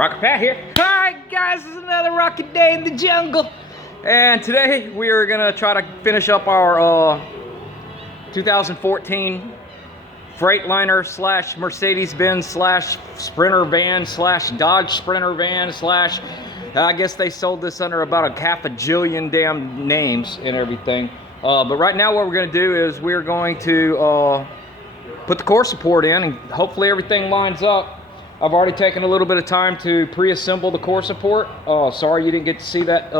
Rocket Pat here. Alright guys, it's another rocket day in the jungle. And today we are going to try to finish up our 2014 Freightliner slash Mercedes-Benz slash Sprinter van slash Dodge Sprinter van slash, I guess they sold this under about a half a jillion damn names and everything. But right now what we're going to do is we're going to put the core support in and hopefully everything lines up. I've already taken a little bit of time to pre-assemble the core support. Sorry you didn't get to see that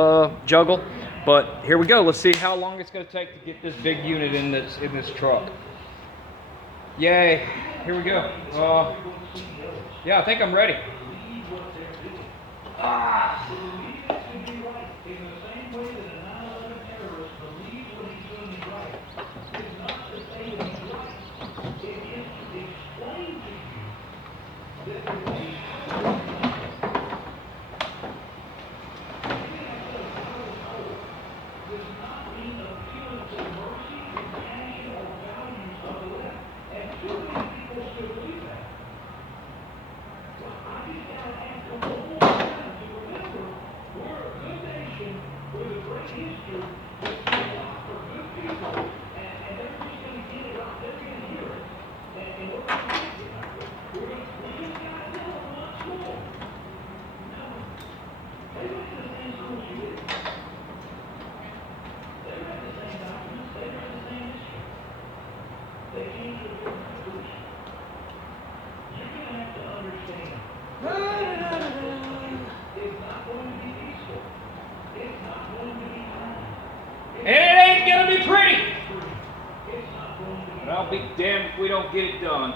juggle, but here we go. Let's see how long it's going to take to get this big unit in this truck. Yay! Here we go. Yeah, I think I'm ready. And it ain't gonna be pretty. But I'll be damned if we don't get it done.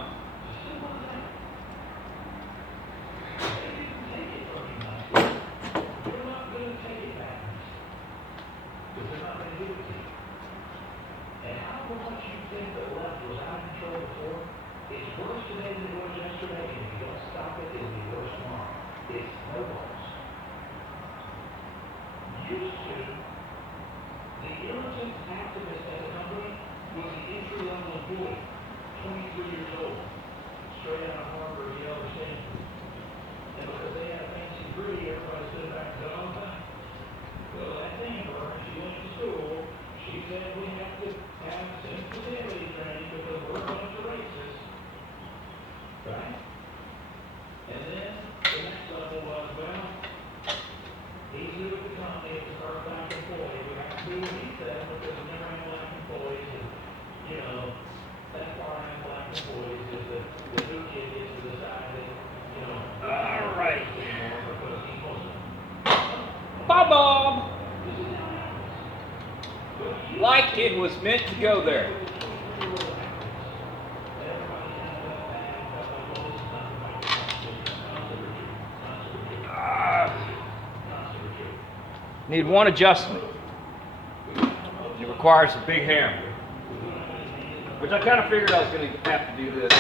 Bye, Bob. Like it was meant to go there. Need one adjustment. It requires a big hammer, which I kind of figured I was going to have to do this.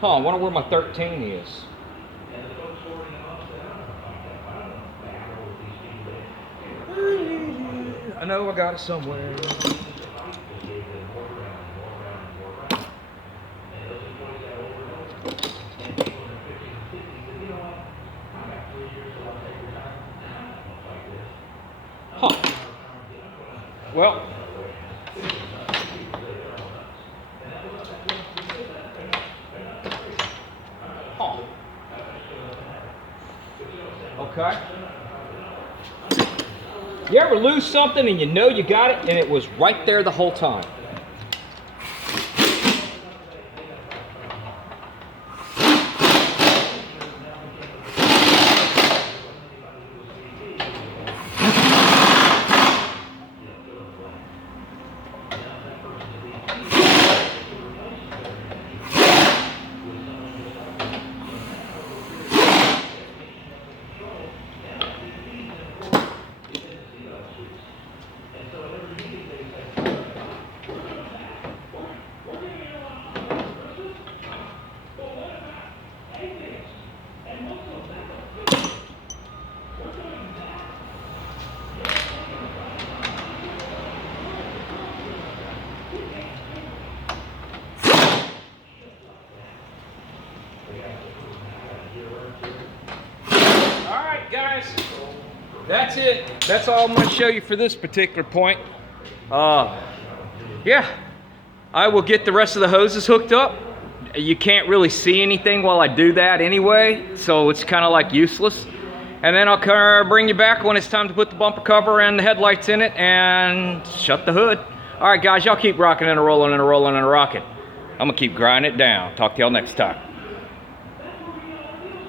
Huh, I wonder where my 13 is. I know I got it somewhere. Huh. Well. Okay. You ever lose something and you know you got it and it was right there the whole time? Guys, that's it. That's all I'm going to show you for this particular point. Yeah, I will get the rest of the hoses hooked up. You can't really see anything while I do that anyway, so it's kind of like useless. And then I'll bring you back when it's time to put the bumper cover and the headlights in it and shut the hood. All right, guys, y'all keep rocking and rolling and rolling and rocking. I'm going to keep grinding it down. Talk to y'all next time.